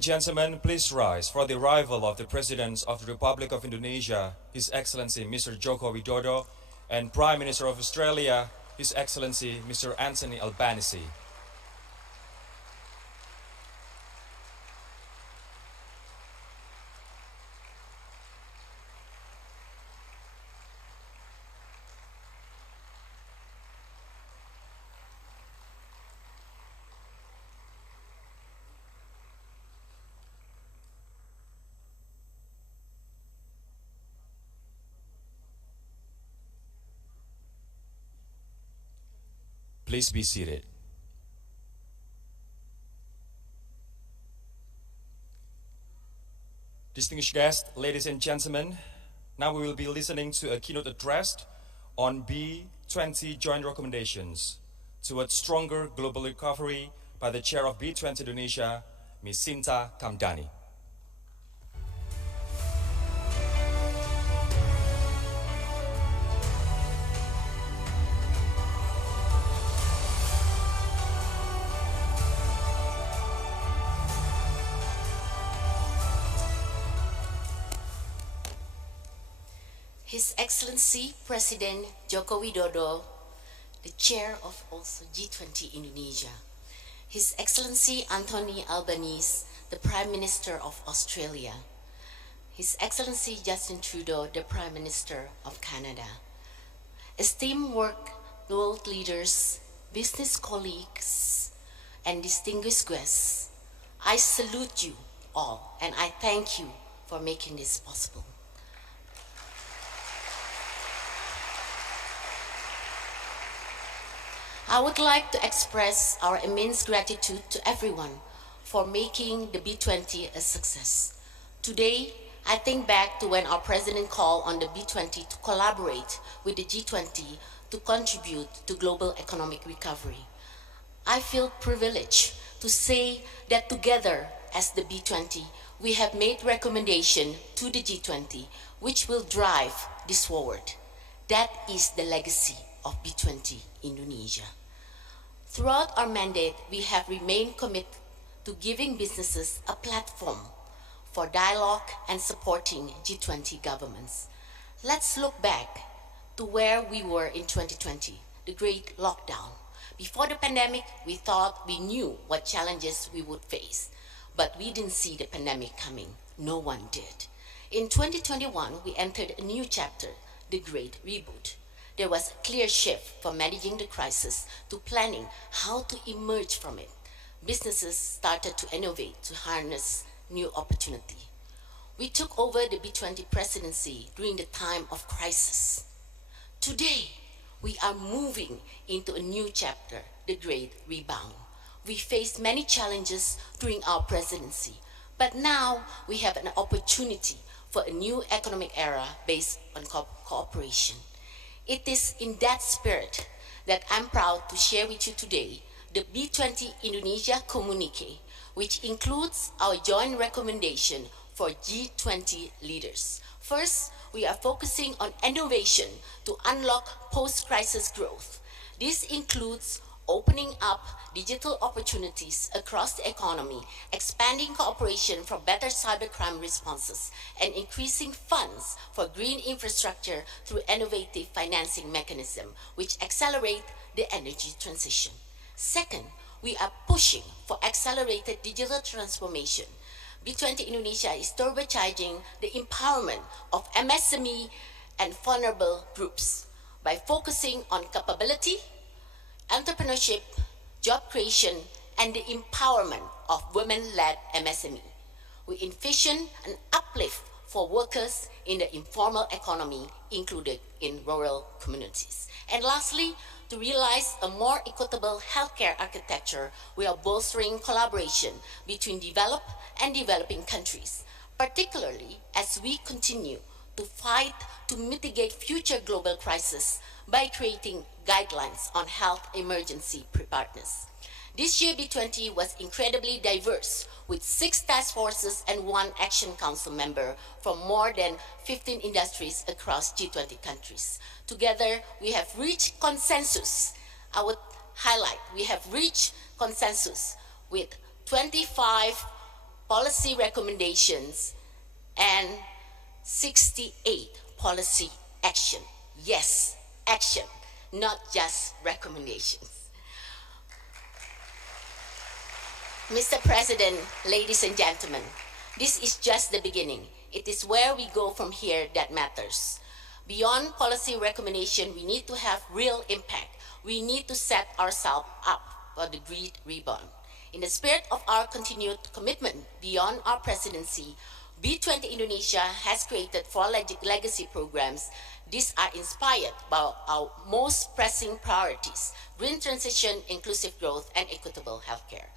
and gentlemen, please rise for the arrival of the President of the Republic of Indonesia, His Excellency Mr. Joko Widodo, and Prime Minister of Australia, His Excellency Mr. Anthony Albanese. Please be seated. Distinguished guests, ladies and gentlemen, now we will be listening to a keynote address on B20 joint recommendations towards stronger global recovery by the chair of B20 Indonesia, Ms. Sinta Kamdani. His Excellency President Joko Widodo, the Chair of also G20 Indonesia, His Excellency Anthony Albanese, the Prime Minister of Australia, His Excellency Justin Trudeau, the Prime Minister of Canada, esteemed world leaders, business colleagues, and distinguished guests, I salute you all and I thank you for making this possible. I would like to express our immense gratitude to everyone for making the B20 a success. Today, I think back to when our President called on the B20 to collaborate with the G20 to contribute to global economic recovery. I feel privileged to say that together as the B20, we have made recommendation to the G20 which will drive this forward. That is the legacy of B20 Indonesia. Throughout our mandate, we have remained committed to giving businesses a platform for dialogue and supporting G20 governments. Let's look back to where we were in 2020, the great lockdown. Before the pandemic, we thought we knew what challenges we would face, but we didn't see the pandemic coming. No one did. In 2021, we entered a new chapter, the Great Reboot. There was a clear shift from managing the crisis to planning how to emerge from it. Businesses started to innovate to harness new opportunity. We took over the B20 presidency during the time of crisis. Today, we are moving into a new chapter, the Great Rebound. We faced many challenges during our presidency, but now we have an opportunity for a new economic era based on cooperation. It is in that spirit that I'm proud to share with you today the B20 Indonesia Communique, which includes our joint recommendation for G20 leaders. First, we are focusing on innovation to unlock post-crisis growth. This includes opening up digital opportunities across the economy, expanding cooperation for better cybercrime responses, and increasing funds for green infrastructure through innovative financing mechanisms, which accelerate the energy transition. Second, we are pushing for accelerated digital transformation. B20 Indonesia is turbocharging the empowerment of MSME and vulnerable groups by focusing on capability, entrepreneurship, job creation, and the empowerment of women-led MSME. We envision an uplift for workers in the informal economy, included in rural communities. And lastly, to realize a more equitable healthcare architecture, we are bolstering collaboration between developed and developing countries, particularly as we continue to fight to mitigate future global crises by creating guidelines on health emergency preparedness. This year, B20 was incredibly diverse, with 6 task forces and 1 Action Council member from more than 15 industries across G20 countries. Together, we have reached consensus. I would highlight, we have reached consensus with 25 policy recommendations, and 68 policy action. Yes, action, not just recommendations. Mr. President, ladies and gentlemen, this is just the beginning. It is where we go from here that matters. Beyond policy recommendation, we need to have real impact. We need to set ourselves up for the great rebound. In the spirit of our continued commitment beyond our presidency, B20 Indonesia has created 4 legacy programs. These are inspired by our most pressing priorities: green transition, inclusive growth, and equitable healthcare.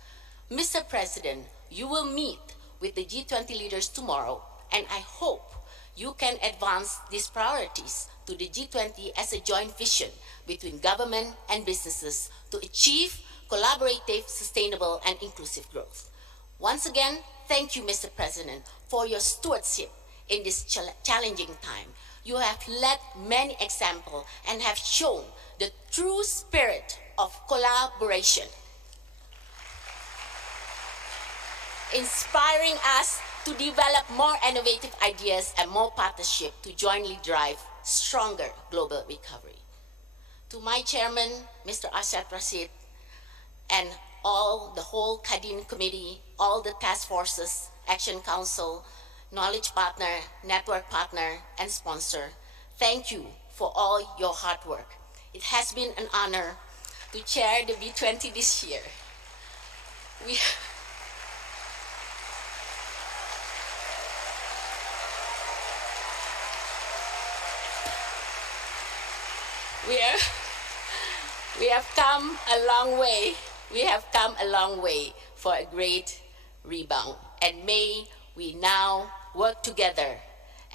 Mr. President, you will meet with the G20 leaders tomorrow, and I hope you can advance these priorities to the G20 as a joint vision between government and businesses to achieve collaborative, sustainable, and inclusive growth. Once again, thank you, Mr. President, for your stewardship in this challenging time. You have led many examples and have shown the true spirit of collaboration, inspiring us to develop more innovative ideas and more partnership to jointly drive stronger global recovery. To my chairman, Mr. Arshad Rashid, and the whole Kadin committee, all the task forces, Action Council, knowledge partner, network partner, and sponsor, thank you for all your hard work. It has been an honor to chair the B20 this year. We have come a long way. We have come a long way for a great rebound. And may we now work together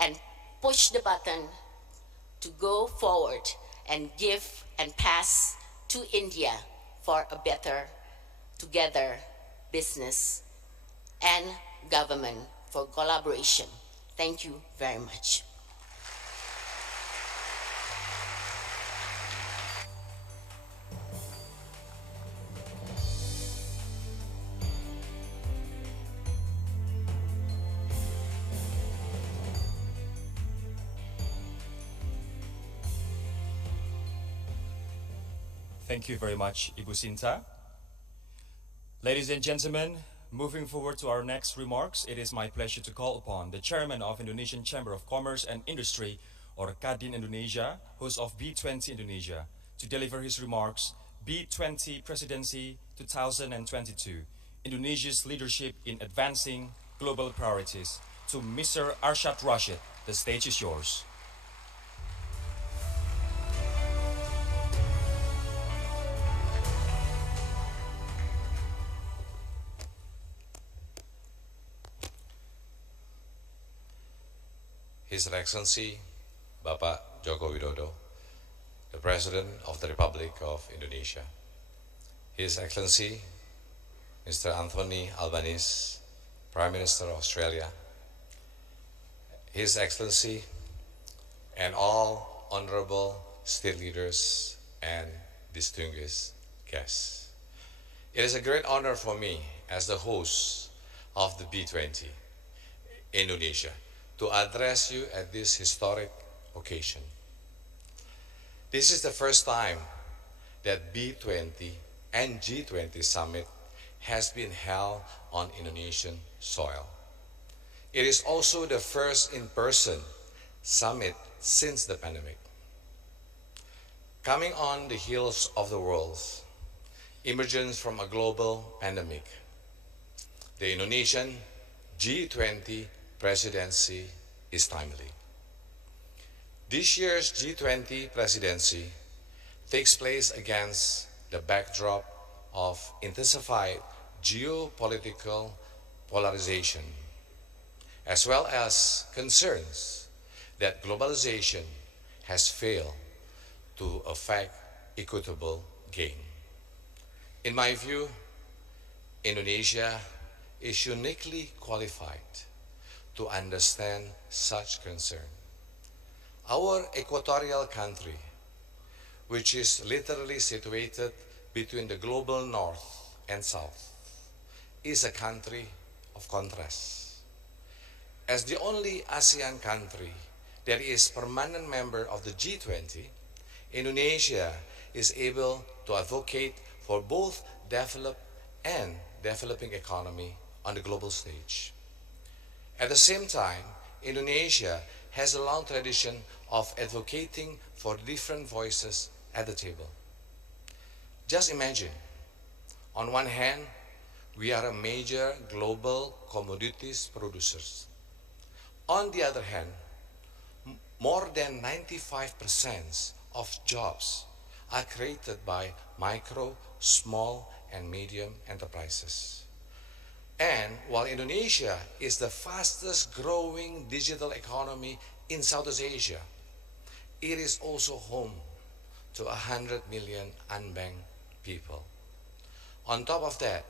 and push the button to go forward and give and pass to India for a better together business and government for collaboration. Thank you very much. Thank you very much, Ibu Sinta. Ladies and gentlemen, moving forward to our next remarks, it is my pleasure to call upon the Chairman of Indonesian Chamber of Commerce and Industry, or Kadin Indonesia, host of B20 Indonesia, to deliver his remarks, B20 Presidency 2022, Indonesia's leadership in advancing global priorities. To Mr. Arshad Rashid, the stage is yours. His Excellency Bapak Joko Widodo, the President of the Republic of Indonesia, His Excellency Mr. Anthony Albanese, Prime Minister of Australia, His Excellency and all honorable state leaders and distinguished guests. It is a great honor for me as the host of the B20 Indonesia to address you at this historic occasion. This is the first time that B20 and G20 Summit has been held on Indonesian soil. It is also the first in-person summit since the pandemic. Coming on the heels of the world's emergence from a global pandemic, the Indonesian G20 presidency is timely. This year's G20 presidency takes place against the backdrop of intensified geopolitical polarization, as well as concerns that globalization has failed to affect equitable gain. In my view, Indonesia is uniquely qualified to understand such concern. Our equatorial country, which is literally situated between the global north and south, is a country of contrast. As the only ASEAN country that is permanent member of the G20, Indonesia is able to advocate for both developed and developing economy on the global stage. At the same time, Indonesia has a long tradition of advocating for different voices at the table. Just imagine, on one hand, we are a major global commodities producers. On the other hand, more than 95% of jobs are created by micro, small, and medium enterprises. And while Indonesia is the fastest growing digital economy in Southeast Asia, it is also home to 100 million unbanked people. On top of that,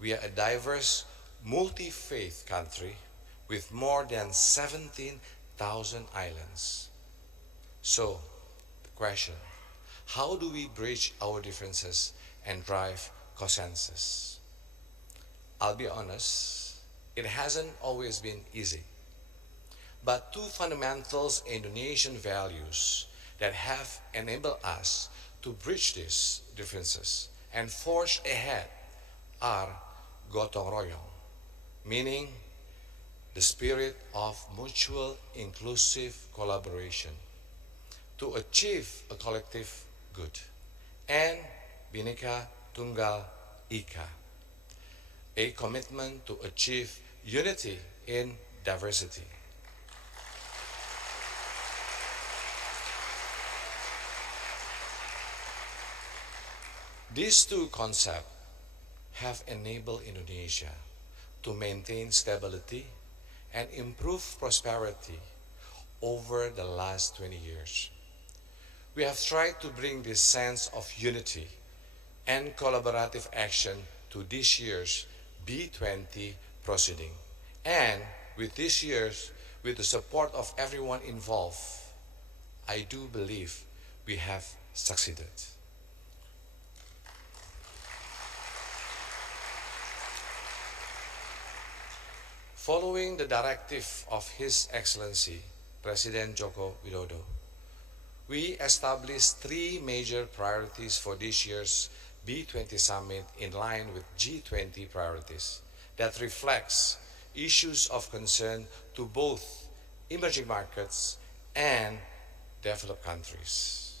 we are a diverse, multi-faith country with more than 17,000 islands. So, the question, how do we bridge our differences and drive consensus? I'll be honest, it hasn't always been easy. But two fundamental Indonesian values that have enabled us to bridge these differences and forge ahead are gotong royong, meaning the spirit of mutual inclusive collaboration to achieve a collective good, and Bhinneka Tunggal Ika, a commitment to achieve unity in diversity. These two concepts have enabled Indonesia to maintain stability and improve prosperity over the last 20 years. We have tried to bring this sense of unity and collaborative action to this year's B20 proceeding. And with this year's, with the support of everyone involved, I do believe we have succeeded. Following the directive of His Excellency, President Joko Widodo, we established three major priorities for this year's B20 Summit in line with G20 priorities that reflects issues of concern to both emerging markets and developed countries.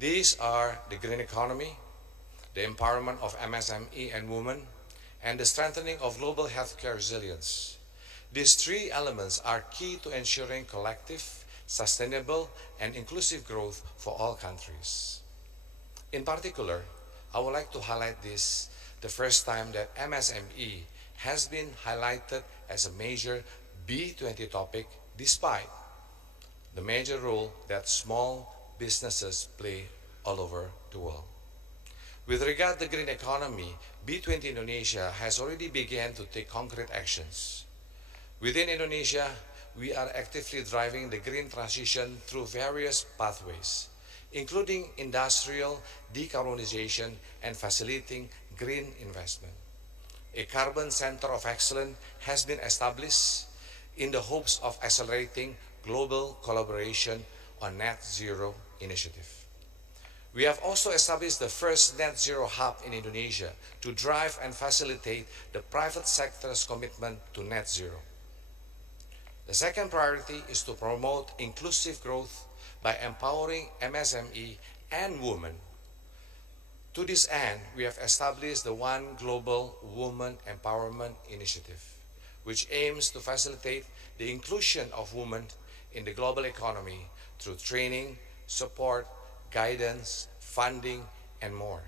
These are the green economy, the empowerment of MSME and women, and the strengthening of global healthcare resilience. These three elements are key to ensuring collective, sustainable, and inclusive growth for all countries. In particular, I would like to highlight this, the first time that MSME has been highlighted as a major B20 topic despite the major role that small businesses play all over the world. With regard to the green economy, B20 Indonesia has already begun to take concrete actions. Within Indonesia, we are actively driving the green transition through various pathways, including industrial decarbonization and facilitating green investment. A carbon center of excellence has been established in the hopes of accelerating global collaboration on net zero initiative. We have also established the first net zero hub in Indonesia to drive and facilitate the private sector's commitment to net zero. The second priority is to promote inclusive growth by empowering MSME and women. To this end, we have established the One Global Women Empowerment Initiative, which aims to facilitate the inclusion of women in the global economy through training, support, guidance, funding, and more.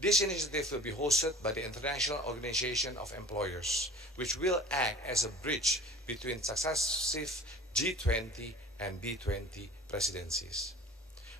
This initiative will be hosted by the International Organization of Employers, which will act as a bridge between successive G20 and B20 presidencies.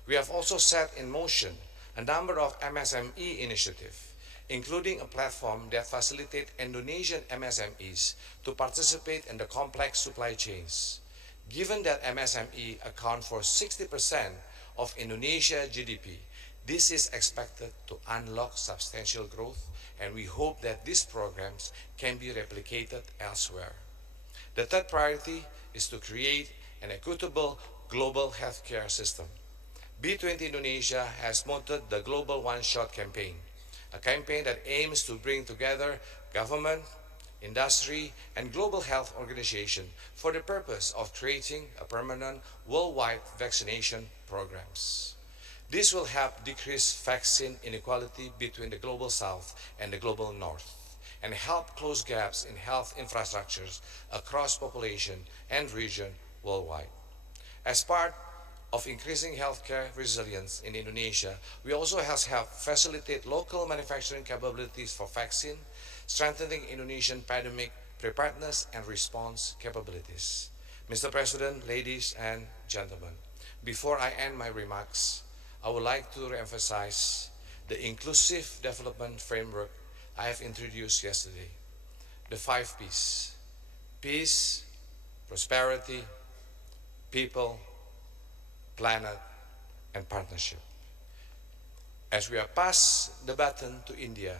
We have also set in motion a number of MSME initiatives, including a platform that facilitates Indonesian MSMEs to participate in the complex supply chains. Given that MSME account for 60% of Indonesia GDP, this is expected to unlock substantial growth and we hope that these programs can be replicated elsewhere. The third priority is to create an equitable global healthcare system. B20 Indonesia has mounted the Global One Shot campaign, a campaign that aims to bring together government, industry, and global health organizations for the purpose of creating a permanent worldwide vaccination programs. This will help decrease vaccine inequality between the global south and the global north, and help close gaps in health infrastructures across population and region worldwide. As part of increasing healthcare resilience in Indonesia, we also have facilitate local manufacturing capabilities for vaccine, strengthening Indonesian pandemic preparedness and response capabilities. Mr. President, ladies and gentlemen, before I end my remarks, I would like to re-emphasize the inclusive development framework I have introduced yesterday. The 5 P's: peace, prosperity, people, planet, and partnership. As we are past the baton to India,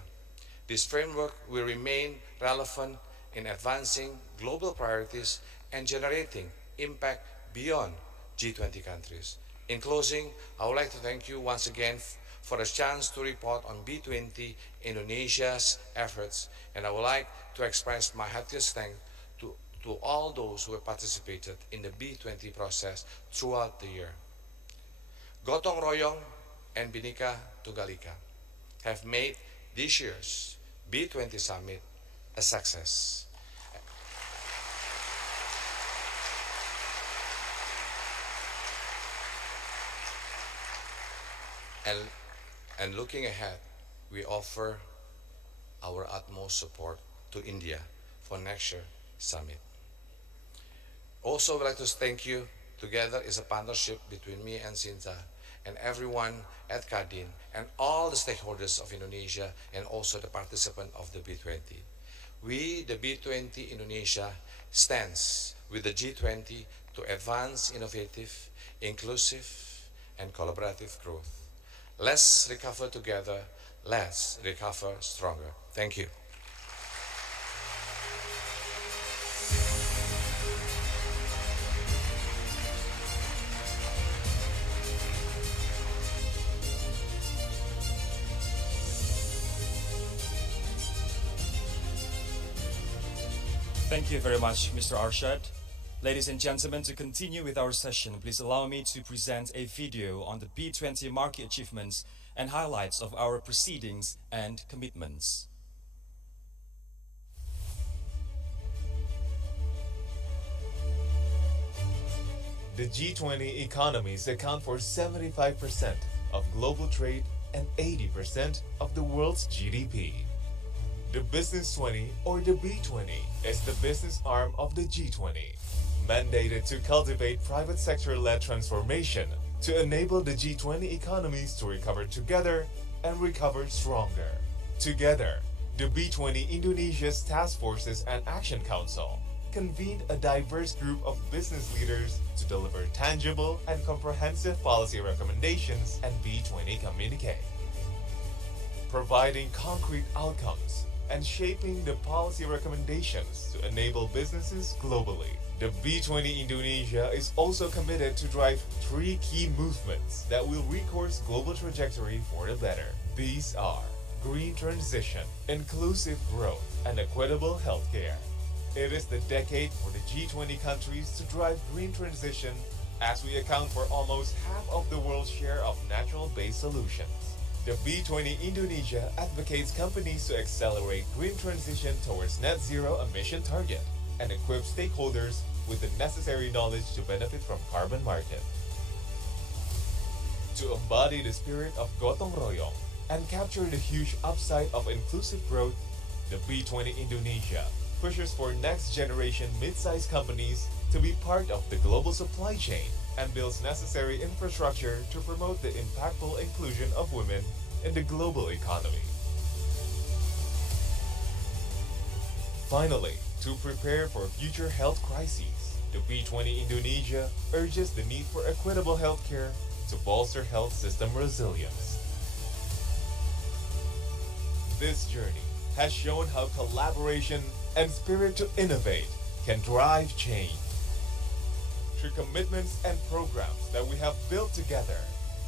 this framework will remain relevant in advancing global priorities and generating impact beyond G20 countries. In closing, I would like to thank you once again for a chance to report on B20 Indonesia's efforts, and I would like to express my heartiest thanks to all those who have participated in the B20 process throughout the year. Gotong Royong and Bhinneka Tunggal Ika have made this year's B20 Summit a success. And looking ahead, we offer our utmost support to India for next year's summit. Also, I'd like to thank you. Together is a partnership between me and Sinta and everyone at Kadin and all the stakeholders of Indonesia and also the participant of the B20. We, the B20 Indonesia, stands with the G20 to advance innovative, inclusive, and collaborative growth. Let's recover together. Let's recover stronger. Thank you. Thank you very much, Mr. Arshad. Ladies and gentlemen, to continue with our session, please allow me to present a video on the B20 market achievements and highlights of our proceedings and commitments. The G20 economies account for 75% of global trade and 80% of the world's GDP. The Business 20, or the B20, is the business arm of the G20, mandated to cultivate private sector-led transformation to enable the G20 economies to recover together and recover stronger. Together, the B20 Indonesia's Task Forces and Action Council convened a diverse group of business leaders to deliver tangible and comprehensive policy recommendations and B20 communique, providing concrete outcomes and shaping the policy recommendations to enable businesses globally. The B20 Indonesia is also committed to drive 3 key movements that will recourse global trajectory for the better. These are green transition, inclusive growth, and equitable healthcare. It is the decade for the G20 countries to drive green transition, as we account for almost half of the world's share of natural-based solutions. The B20 Indonesia advocates companies to accelerate green transition towards net zero emission target and equip stakeholders with the necessary knowledge to benefit from carbon market. To embody the spirit of Gotong Royong and capture the huge upside of inclusive growth, the B20 Indonesia pushes for next-generation mid-sized companies to be part of the global supply chain and builds necessary infrastructure to promote the impactful inclusion of women in the global economy. Finally, to prepare for future health crises, the B20 Indonesia urges the need for equitable healthcare to bolster health system resilience. This journey has shown how collaboration and spirit to innovate can drive change. Through commitments and programs that we have built together,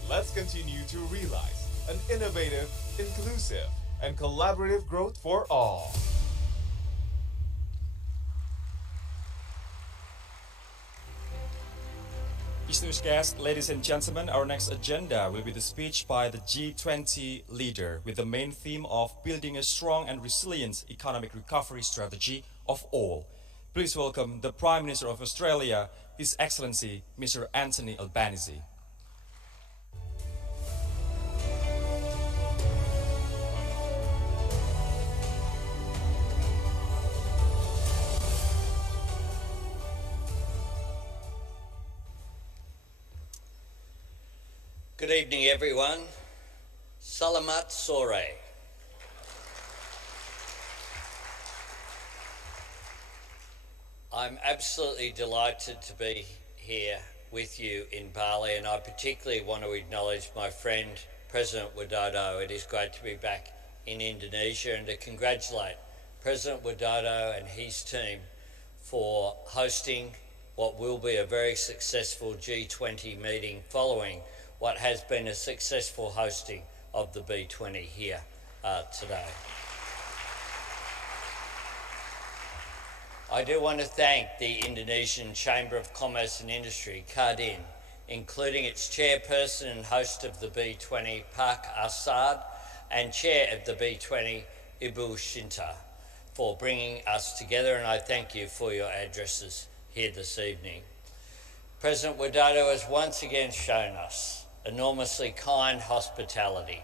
let's continue to realize an innovative, inclusive, and collaborative growth for all. Distinguished guests, ladies and gentlemen, our next agenda will be the speech by the G20 leader with the main theme of building a strong and resilient economic recovery strategy of all. Please welcome the Prime Minister of Australia, His Excellency, Mr. Anthony Albanese. Good evening, everyone. Salamat sore. I'm absolutely delighted to be here with you in Bali, and I particularly want to acknowledge my friend, President Widodo. It is great to be back in Indonesia and to congratulate President Widodo and his team for hosting what will be a very successful G20 meeting following what has been a successful hosting of the B20 here today. I do want to thank the Indonesian Chamber of Commerce and Industry, Kadin, including its chairperson and host of the B20, Pak Asad, and chair of the B20, Ibu Shinta, for bringing us together, and I thank you for your addresses here this evening. President Widodo has once again shown us enormously kind hospitality.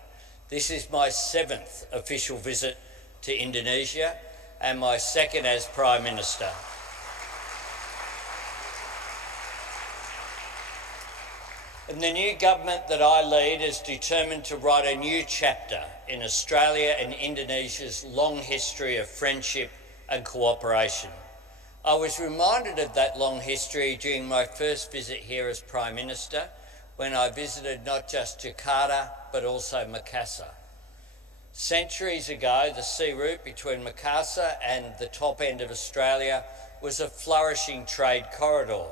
This is my 7th official visit to Indonesia and my 2nd as Prime Minister. And the new government that I lead is determined to write a new chapter in Australia and Indonesia's long history of friendship and cooperation. I was reminded of that long history during my first visit here as Prime Minister, when I visited not just Jakarta, but also Makassar. Centuries ago, the sea route between Makassar and the top end of Australia was a flourishing trade corridor.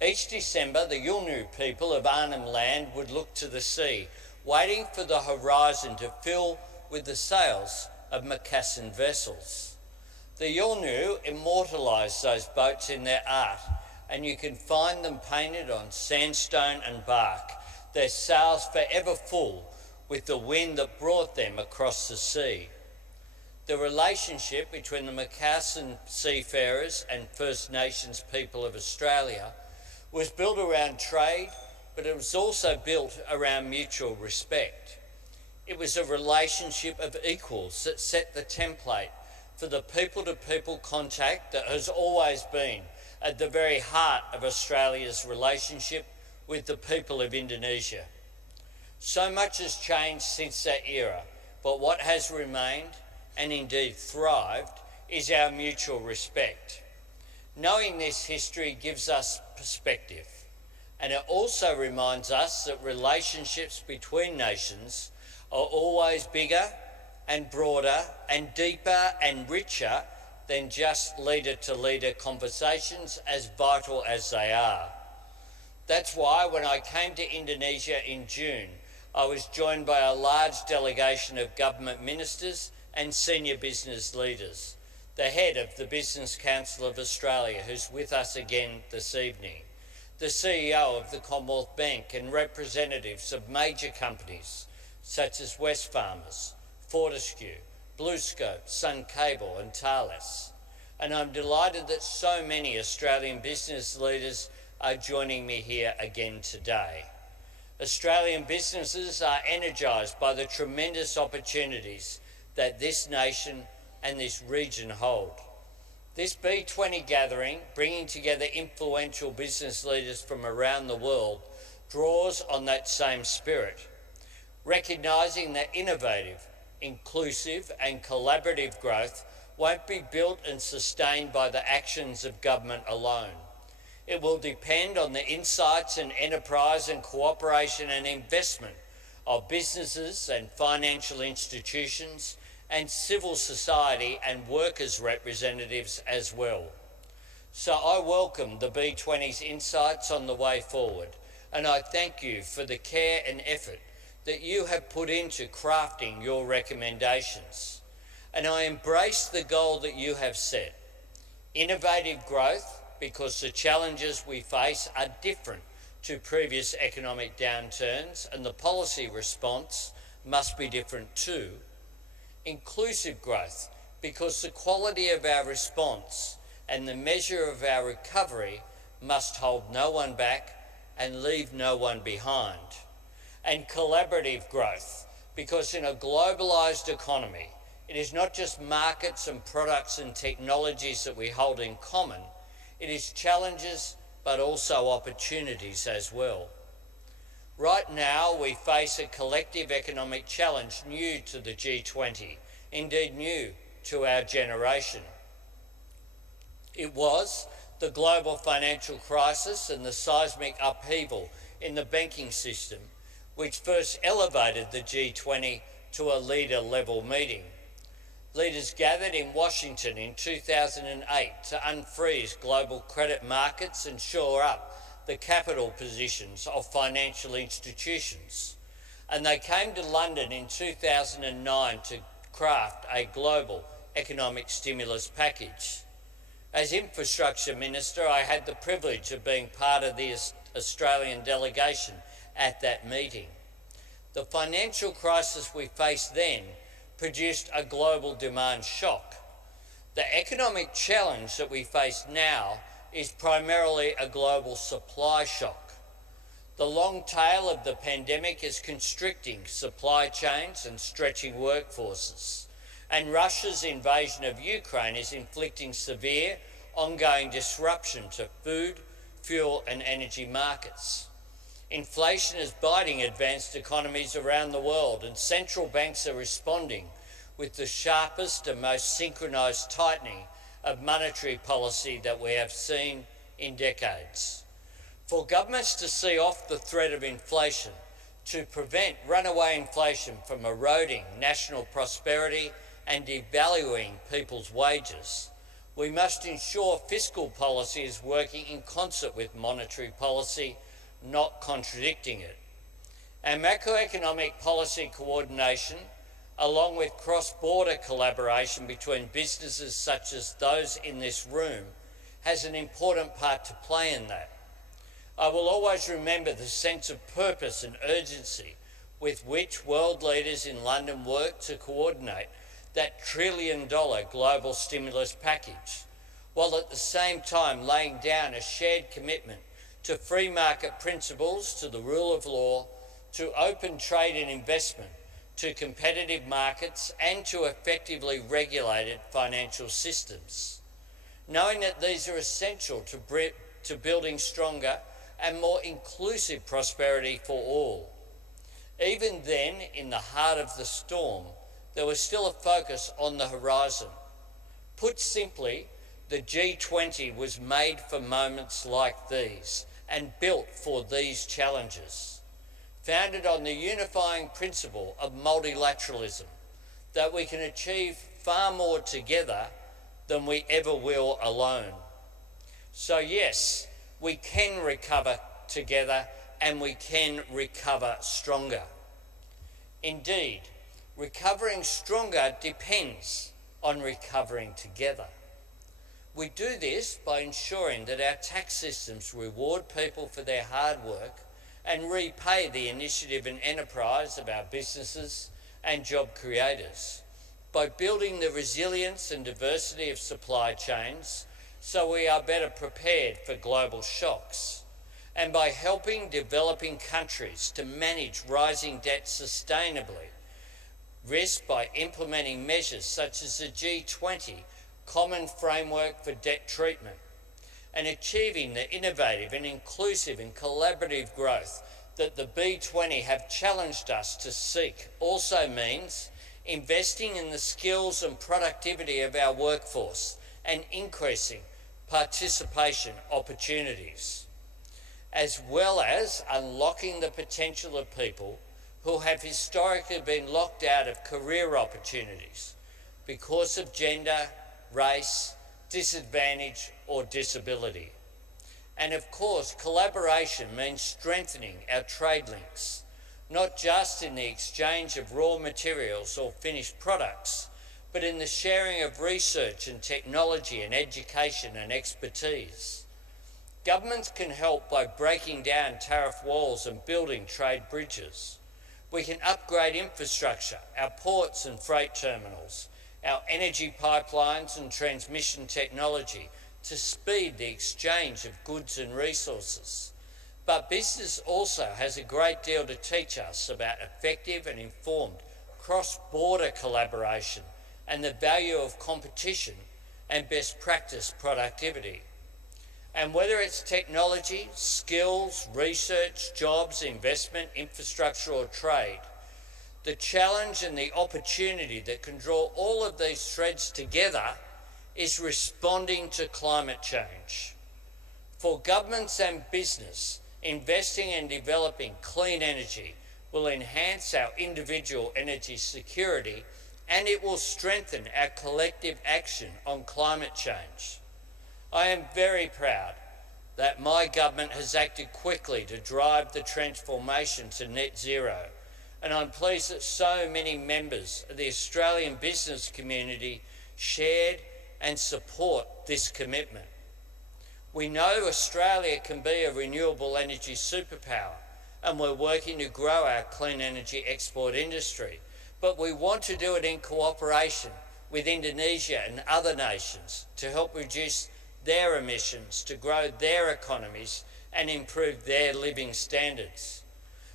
Each December, the Yolngu people of Arnhem Land would look to the sea, waiting for the horizon to fill with the sails of Macassan vessels. The Yolngu immortalised those boats in their art, and you can find them painted on sandstone and bark, their sails forever full with the wind that brought them across the sea. The relationship between the Macassan seafarers and First Nations people of Australia was built around trade, but it was also built around mutual respect. It was a relationship of equals that set the template for the people-to-people contact that has always been at the very heart of Australia's relationship with the people of Indonesia. So much has changed since that era, but what has remained, and indeed thrived, is our mutual respect. Knowing this history gives us perspective, and it also reminds us that relationships between nations are always bigger and broader and deeper and richer than just leader-to-leader conversations, as vital as they are. That's why when I came to Indonesia in June, I was joined by a large delegation of government ministers and senior business leaders, the head of the Business Council of Australia, who's with us again this evening, the CEO of the Commonwealth Bank, and representatives of major companies such as Wesfarmers, Fortescue, BlueScope, Sun Cable and Thales. And I'm delighted that so many Australian business leaders are joining me here again today. Australian businesses are energised by the tremendous opportunities that this nation and this region hold. This B20 gathering, bringing together influential business leaders from around the world, draws on that same spirit, recognising that innovative, inclusive and collaborative growth won't be built and sustained by the actions of government alone. It will depend on the insights and enterprise and cooperation and investment of businesses and financial institutions and civil society and workers' representatives as well. So I welcome the B20's insights on the way forward, and I thank you for the care and effort that you have put into crafting your recommendations. And I embrace the goal that you have set: innovative growth, because the challenges we face are different to previous economic downturns and the policy response must be different too. Inclusive growth, because the quality of our response and the measure of our recovery must hold no one back and leave no one behind. And collaborative growth, because in a globalised economy, it is not just markets and products and technologies that we hold in common, it is challenges but also opportunities as well. Right now, we face a collective economic challenge new to the G20, indeed new to our generation. It was the global financial crisis and the seismic upheaval in the banking system which first elevated the G20 to a leader-level meeting. Leaders gathered in Washington in 2008 to unfreeze global credit markets and shore up the capital positions of financial institutions. And they came to London in 2009 to craft a global economic stimulus package. As Infrastructure Minister, I had the privilege of being part of the Australian delegation at that meeting. The financial crisis we faced then produced a global demand shock. The economic challenge that we face now is primarily a global supply shock. The long tail of the pandemic is constricting supply chains and stretching workforces. And Russia's invasion of Ukraine is inflicting severe, ongoing disruption to food, fuel and energy markets. Inflation is biting advanced economies around the world, and central banks are responding with the sharpest and most synchronised tightening of monetary policy that we have seen in decades. For governments to see off the threat of inflation, to prevent runaway inflation from eroding national prosperity and devaluing people's wages, we must ensure fiscal policy is working in concert with monetary policy, not contradicting it. And macroeconomic policy coordination, along with cross-border collaboration between businesses such as those in this room, has an important part to play in that. I will always remember the sense of purpose and urgency with which world leaders in London worked to coordinate that $1 trillion global stimulus package, while at the same time laying down a shared commitment to free market principles, to the rule of law, to open trade and investment, to competitive markets and to effectively regulated financial systems. Knowing that these are essential to building stronger and more inclusive prosperity for all. Even then, in the heart of the storm, there was still a focus on the horizon. Put simply, the G20 was made for moments like these and built for these challenges, founded on the unifying principle of multilateralism, that we can achieve far more together than we ever will alone. So yes, we can recover together and we can recover stronger. Indeed, recovering stronger depends on recovering together. We do this by ensuring that our tax systems reward people for their hard work and repay the initiative and enterprise of our businesses and job creators, by building the resilience and diversity of supply chains so we are better prepared for global shocks, and by helping developing countries to manage rising debt sustainably, risk by implementing measures such as the G20 Common Framework for Debt Treatment, and achieving the innovative and inclusive and collaborative growth that the B20 have challenged us to seek also means investing in the skills and productivity of our workforce and increasing participation opportunities, as well as unlocking the potential of people who have historically been locked out of career opportunities because of gender, race, disadvantage, or disability. And of course, collaboration means strengthening our trade links, not just in the exchange of raw materials or finished products, but in the sharing of research and technology and education and expertise. Governments can help by breaking down tariff walls and building trade bridges. We can upgrade infrastructure, our ports and freight terminals, our energy pipelines and transmission technology to speed the exchange of goods and resources. But business also has a great deal to teach us about effective and informed cross-border collaboration and the value of competition and best practice productivity. And whether it's technology, skills, research, jobs, investment, infrastructure or trade, the challenge and the opportunity that can draw all of these threads together is responding to climate change. For governments and business, investing and developing clean energy will enhance our individual energy security, and it will strengthen our collective action on climate change. I am very proud that my government has acted quickly to drive the transformation to net zero, and I'm pleased that so many members of the Australian business community shared and support this commitment. We know Australia can be a renewable energy superpower, and we're working to grow our clean energy export industry, but we want to do it in cooperation with Indonesia and other nations to help reduce their emissions, to grow their economies and improve their living standards.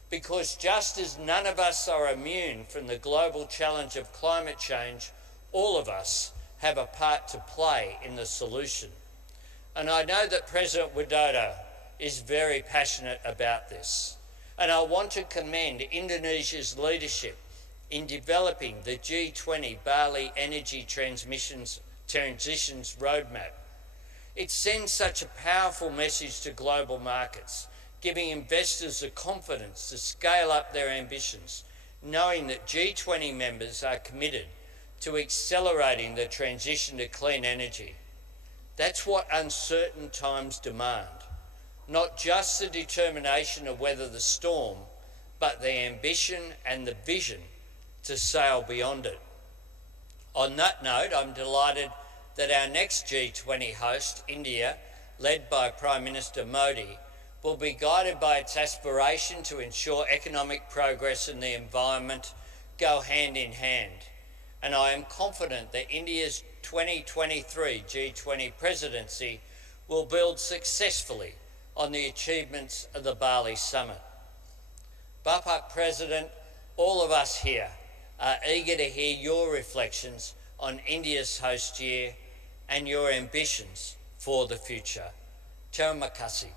Because just as none of us are immune from the global challenge of climate change, all of us have a part to play in the solution. And I know that President Widodo is very passionate about this. And I want to commend Indonesia's leadership in developing the G20 Bali Energy Transitions Roadmap. It sends such a powerful message to global markets, giving investors the confidence to scale up their ambitions, knowing that G20 members are committed to accelerating the transition to clean energy. That's what uncertain times demand, not just the determination of weather the storm, but the ambition and the vision to sail beyond it. On that note, I'm delighted that our next G20 host, India, led by Prime Minister Modi, will be guided by its aspiration to ensure economic progress and the environment go hand in hand. And I am confident that India's 2023 G20 presidency will build successfully on the achievements of the Bali Summit. Bapak President, all of us here are eager to hear your reflections on India's host year and your ambitions for the future. Terima kasih.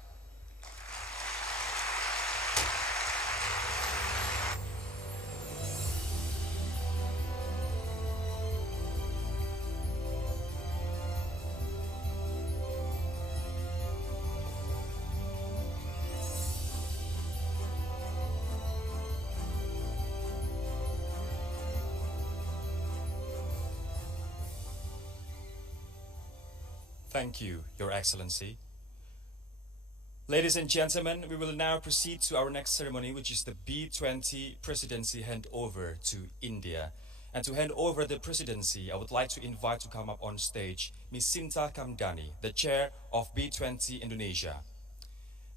Thank you, Your Excellency. Ladies and gentlemen, we will now proceed to our next ceremony, which is the B20 presidency handover to India. And to hand over the presidency, I would like to invite to come up on stage Ms. Sinta Kamdani, the chair of B20 Indonesia.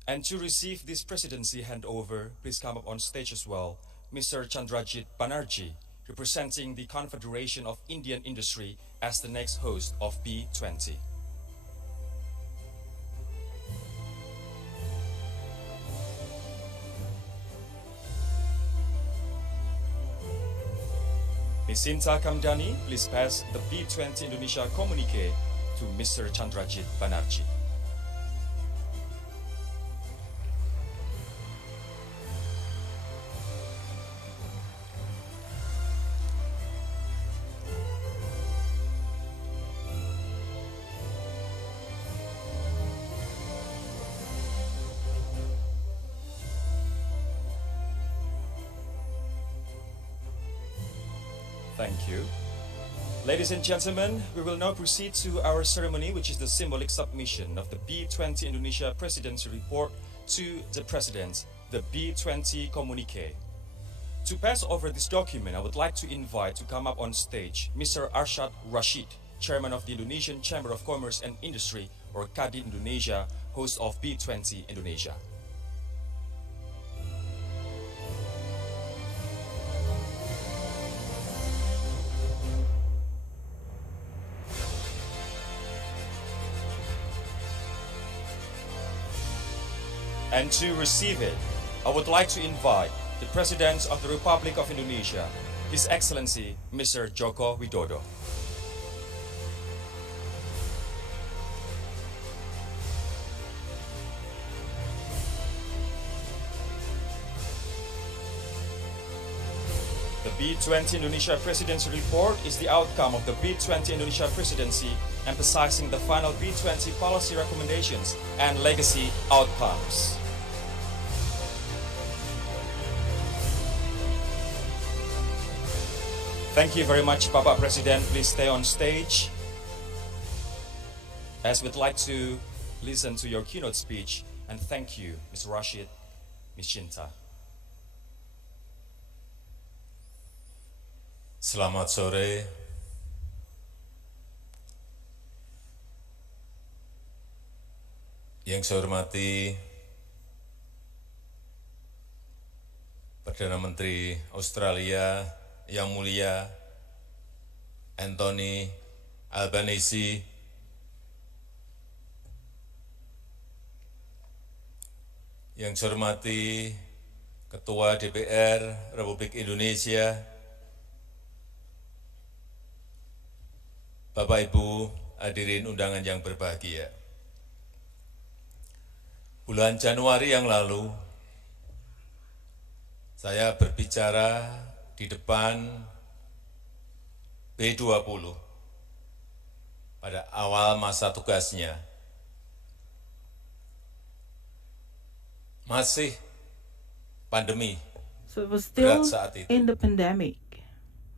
And to receive this presidency handover, please come up on stage as well, Mr. Chandrajit Banerjee, representing the Confederation of Indian Industry as the next host of B20. Ms. Sinta Kamdani, please pass the B20 Indonesia communique to Mr. Chandrajit Banerjee. Thank you. Ladies and gentlemen, we will now proceed to our ceremony, which is the symbolic submission of the B20 Indonesia Presidency Report to the President, the B20 Communique. To pass over this document, I would like to invite to come up on stage Mr. Arshad Rashid, Chairman of the Indonesian Chamber of Commerce and Industry, or KADI Indonesia, host of B20 Indonesia. And to receive it, I would like to invite the President of the Republic of Indonesia, His Excellency Mr. Joko Widodo. The B20 Indonesia Presidency Report is the outcome of the B20 Indonesia Presidency, emphasizing the final B20 policy recommendations and legacy outcomes. Thank you very much, Bapak Presiden. Please stay on stage, as we'd like to listen to your keynote speech. And thank you, Mr. Rashid, Ms. Shinta. Selamat sore. Yang saya hormati Perdana Menteri Australia Yang Mulia Anthony Albanese, yang saya hormati Ketua DPR Republik Indonesia, Bapak Ibu hadirin undangan yang berbahagia. Bulan Januari yang lalu, saya berbicara di depan B20 pada awal masa tugasnya. Masih pandemi. So it was still berat saat itu. in the pandemic.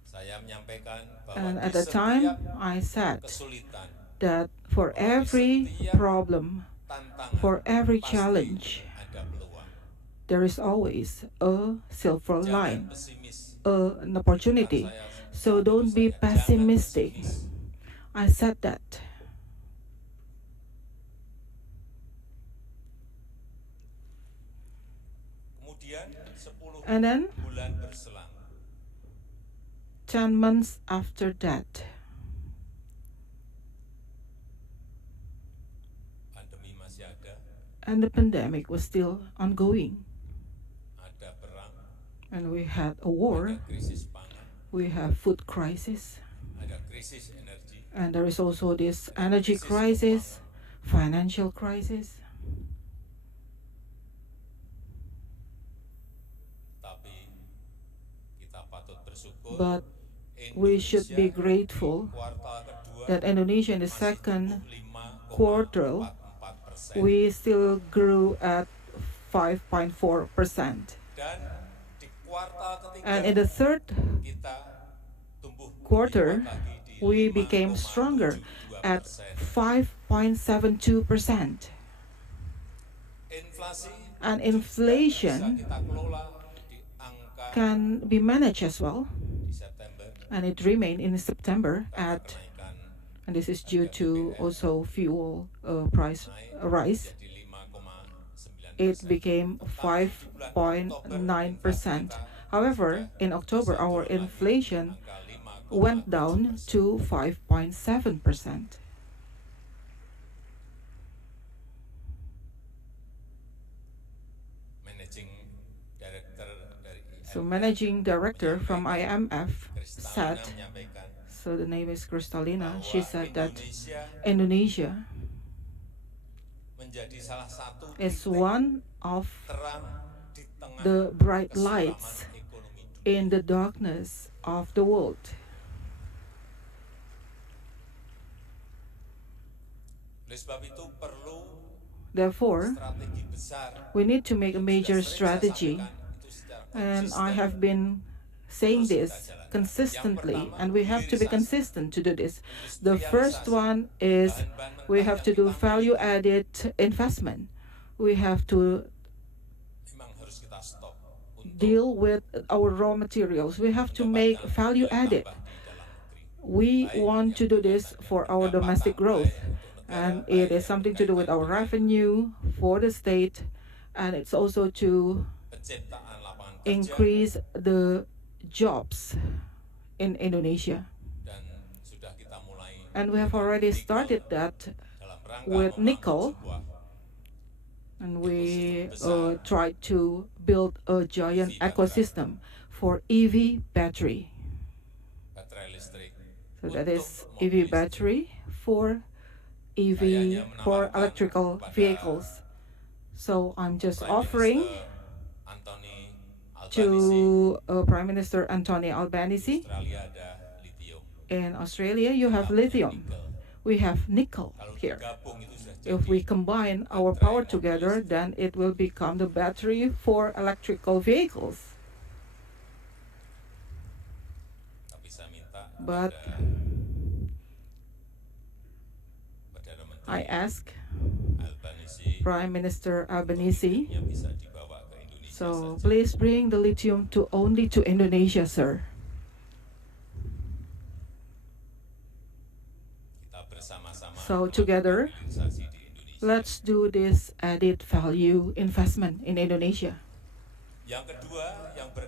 Saya menyampaikan And bahwa at di the time, setiap I said kesulitan, that for every problem, tantangan, for every pasti challenge, ada peluang. there is always a silver Jangan line, pesimis. an opportunity. So don't be pessimistic. I said that. Kemudian 10 And then, bulan berselang. 10 months after that, Pandemi masih ada, and the pandemic was still ongoing. ada perang, And we had a war, ada krisis pangan, we have food crisis, ada krisis energi, and there is also this energy crisis, financial crisis. tapi kita patut bersyukur But we should be grateful kuartal kedua that Indonesia in the second 5,44%. quarter, we still grew at 5.4%. Dan di kuartal ketiga And in the third kita tumbuh quarter, lebih kuat lagi di we became stronger at 5.72%. Inflasi And bisa inflation kita kelola di angka can be managed as well. di September And it remained in September at, kenaikan and this is due to also fuel price rise, jadi 5,9%. it became 5.9%. However, in October, our inflation Angka 5,7%. went down to 5.7%. Managing Director dari So managing director from IMF Kristalina said, menyampaikan so the name is Kristalina, she bahwa said that Indonesia Indonesia menjadi salah satu is titik one of terang di tengah the bright kesulaman lights ekonomi dunia. in the darkness of the world. Oleh sebab itu perlu Therefore, strategi besar we need to make a yang major sudah sering saya strategy, sampaikan, itu secara and I konsisten have been saying this consistently, and we have to be consistent to do this. The first one is we have to do value-added investment. We have to deal with our raw materials. We have to make value-added. We want to do this for our domestic growth, and it is something to do with our revenue for the state, and it's also to increase the jobs in Indonesia. And we have already started that with nickel, and we try to build a giant ecosystem for EV battery. So that is EV battery for electrical vehicles. So I'm just offering to Prime Minister Anthony Albanese. In Australia, you have lithium. We have nickel here. If we combine our power together, then it will become the battery for electrical vehicles. But I ask Prime Minister Albanese, so please bring the lithium only to Indonesia, sir. So together, let's do this added value investment in Indonesia.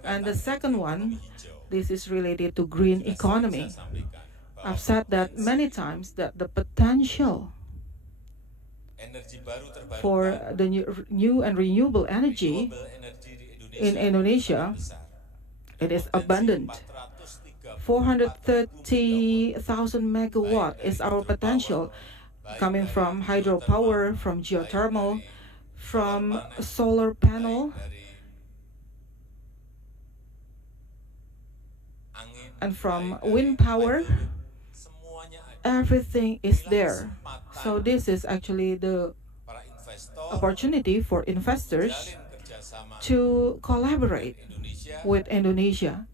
And the second one, this is related to green economy. I've said that many times that the potential for the new and renewable energy in Indonesia, it is abundant. 430,000 megawatt is our potential, coming from hydropower, from geothermal, from solar panel, and from wind power. Everything is there. So this is actually the opportunity for investors to collaborate with Indonesia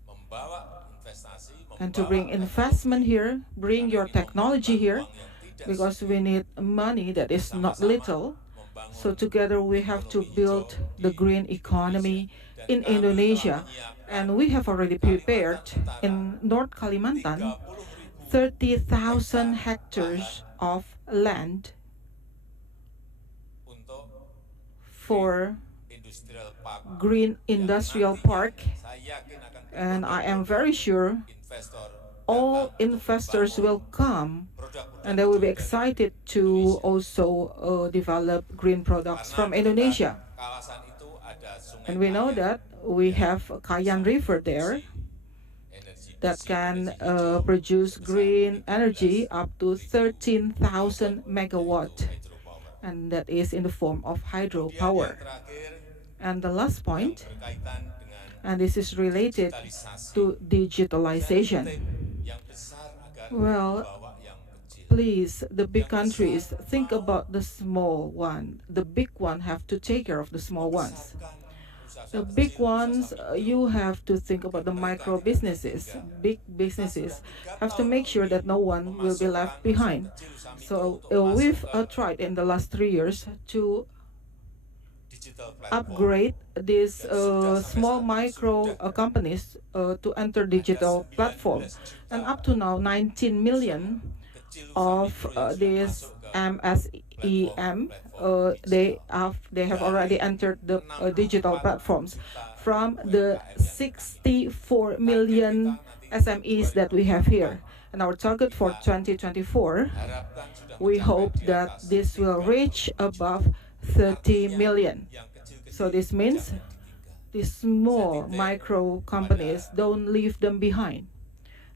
and to bring investment here, bring your technology here, because we need money that is not little. So together we have to build the green economy in Indonesia. And we have already prepared in North Kalimantan 30,000 hectares of land for green industrial park. And I am very sure all investors will come and they will be excited to also develop green products from Indonesia. And we know that we have Kayan River there that can produce green energy up to 13,000 megawatt, and that is in the form of hydropower. And the last point, and this is related to digitalization. Well, please, the big countries, think about the small one. The big one have to take care of the small ones. The big ones, you have to think about the micro businesses. Big businesses have to make sure that no one will be left behind. So we've tried in the last 3 years to upgrade these small micro companies to enter digital platforms. And up to now, 19 million of these MSEM, they have already entered the digital platforms. From the 64 million SMEs that we have here. And our target for 2024, we hope that this will reach above 30 million. So this means these small micro companies, don't leave them behind.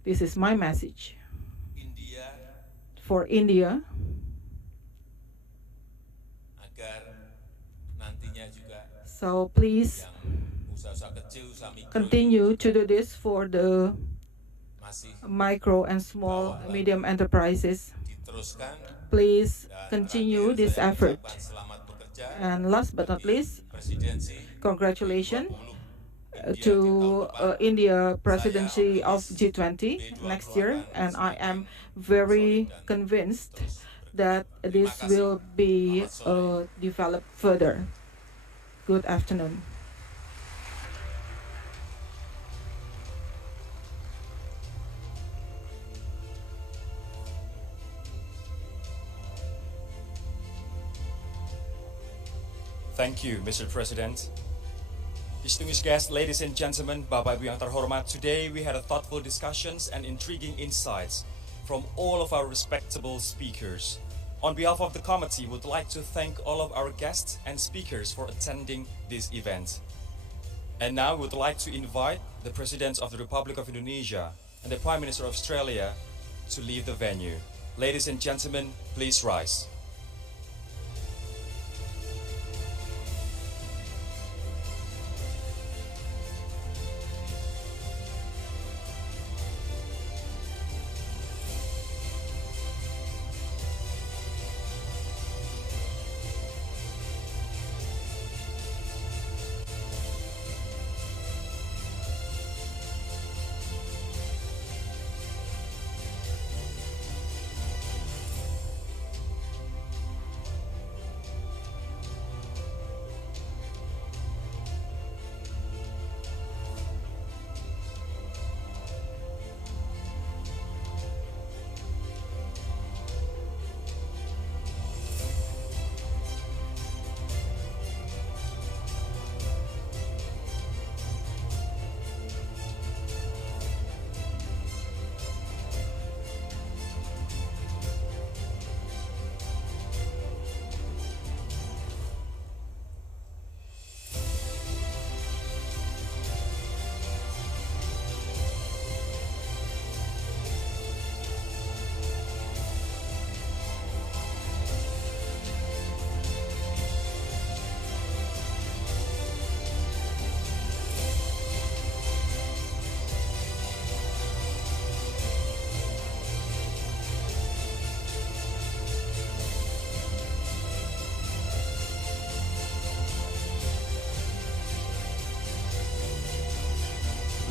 This is my message. For India, so please continue to do this for the micro and small medium enterprises. Please continue this effort. And last but not least, congratulations to India presidency of G20 next year, and I am very convinced that this will be developed further. Good afternoon. Thank you, Mr. President. Distinguished guests, ladies and gentlemen, Bapak Ibu yang terhormat, today we had a thoughtful discussions and intriguing insights from all of our respectable speakers. On behalf of the committee, we would like to thank all of our guests and speakers for attending this event. And now we would like to invite the President of the Republic of Indonesia and the Prime Minister of Australia to leave the venue. Ladies and gentlemen, please rise.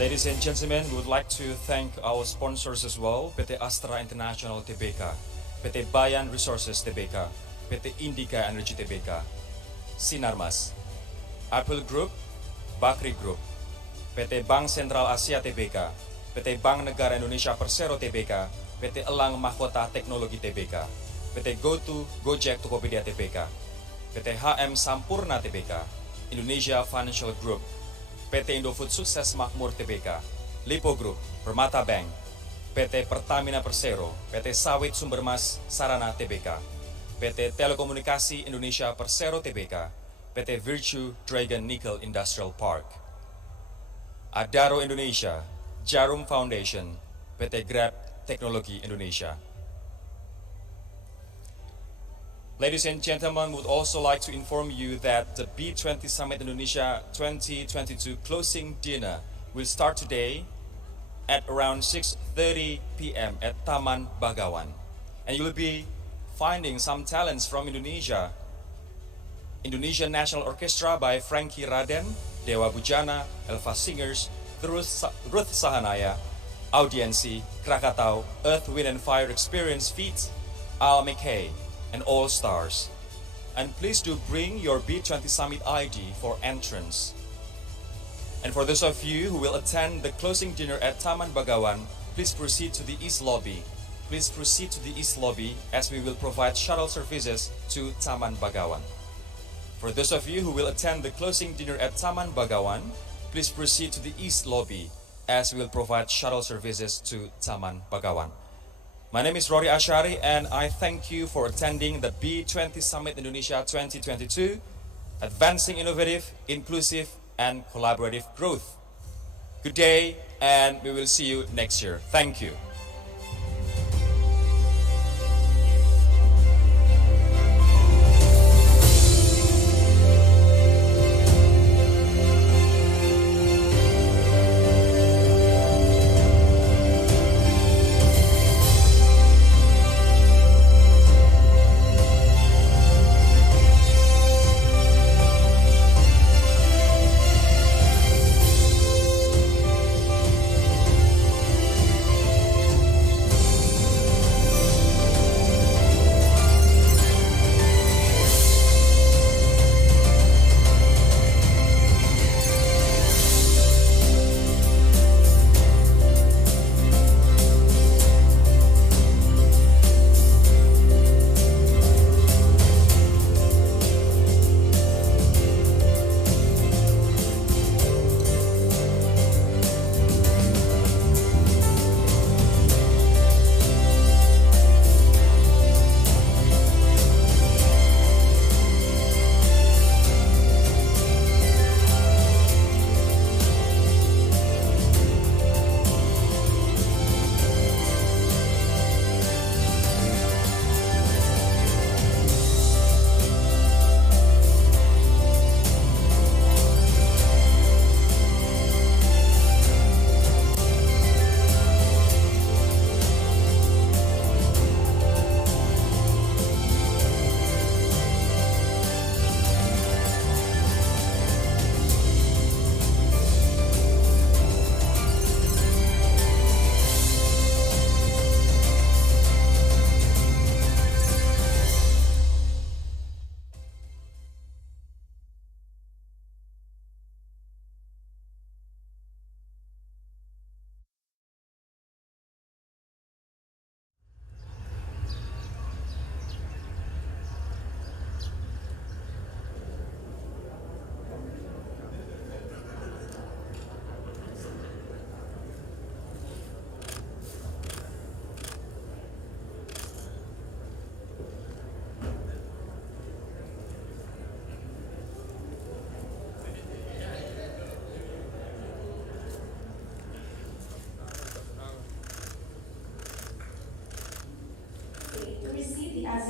Ladies and gentlemen, we would like to thank our sponsors as well, PT Astra International Tbk, PT Bayan Resources Tbk, PT Indica Energy Tbk, Sinarmas, Apple Group, Bakri Group, PT Bank Sentral Asia Tbk, PT Bank Negara Indonesia Persero Tbk, PT Elang Mahkota Teknologi Tbk, PT GoTo Gojek Tokopedia Tbk, PT HM Sampurna Tbk, Indonesia Financial Group, PT Indofood Sukses Makmur Tbk, Lipo Group, Permata Bank, PT Pertamina Persero, PT Sawit Sumber Mas Sarana Tbk, PT Telekomunikasi Indonesia Persero Tbk, PT Virtue Dragon Nickel Industrial Park, Adaro Indonesia, Jarum Foundation, PT Grab Teknologi Indonesia. Ladies and gentlemen, would also like to inform you that the B20 Summit Indonesia 2022 closing dinner will start today at around 6:30 p.m. at Taman Bagawan. And you will be finding some talents from Indonesia. Indonesian National Orchestra by Frankie Raden, Dewa Bujana, Elva Singers, Ruth Sahanaya, Audiensi, Krakatau, Earth, Wind and Fire Experience Feat, Al McKay, and All Stars. And please do bring your B20 Summit ID for entrance. And for those of you who will attend the closing dinner at Taman Bagawan, please proceed to the East Lobby. Please proceed to the East Lobby as we will provide shuttle services to Taman Bagawan. For those of you who will attend the closing dinner at Taman Bagawan, please proceed to the East Lobby as we will provide shuttle services to Taman Bagawan. My name is Rory Ashari and I thank you for attending the B20 Summit Indonesia 2022, Advancing Innovative, Inclusive and Collaborative Growth. Good day and we will see you next year. Thank you.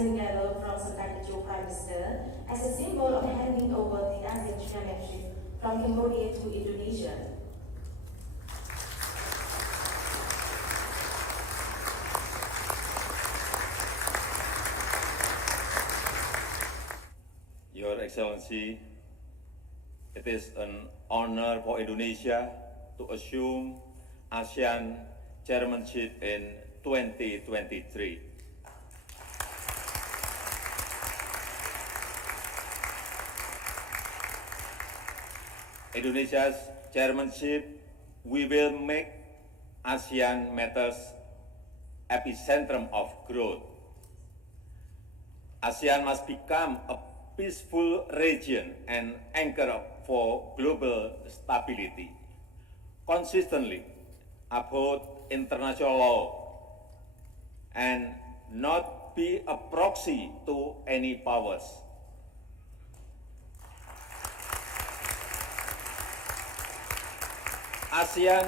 President Gelaran from Sukarno Prime Minister as a symbol of handing over the ASEAN chairmanship from Cambodia to Indonesia. Your Excellency, it is an honor for Indonesia to assume ASEAN chairmanship in 2023. Indonesia's chairmanship, we will make ASEAN matters epicentrum of growth. ASEAN must become a peaceful region and anchor for global stability. Consistently uphold international law and not be a proxy to any powers. ASEAN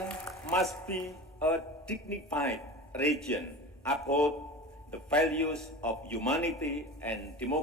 must be a dignified region, uphold the values of humanity and democracy.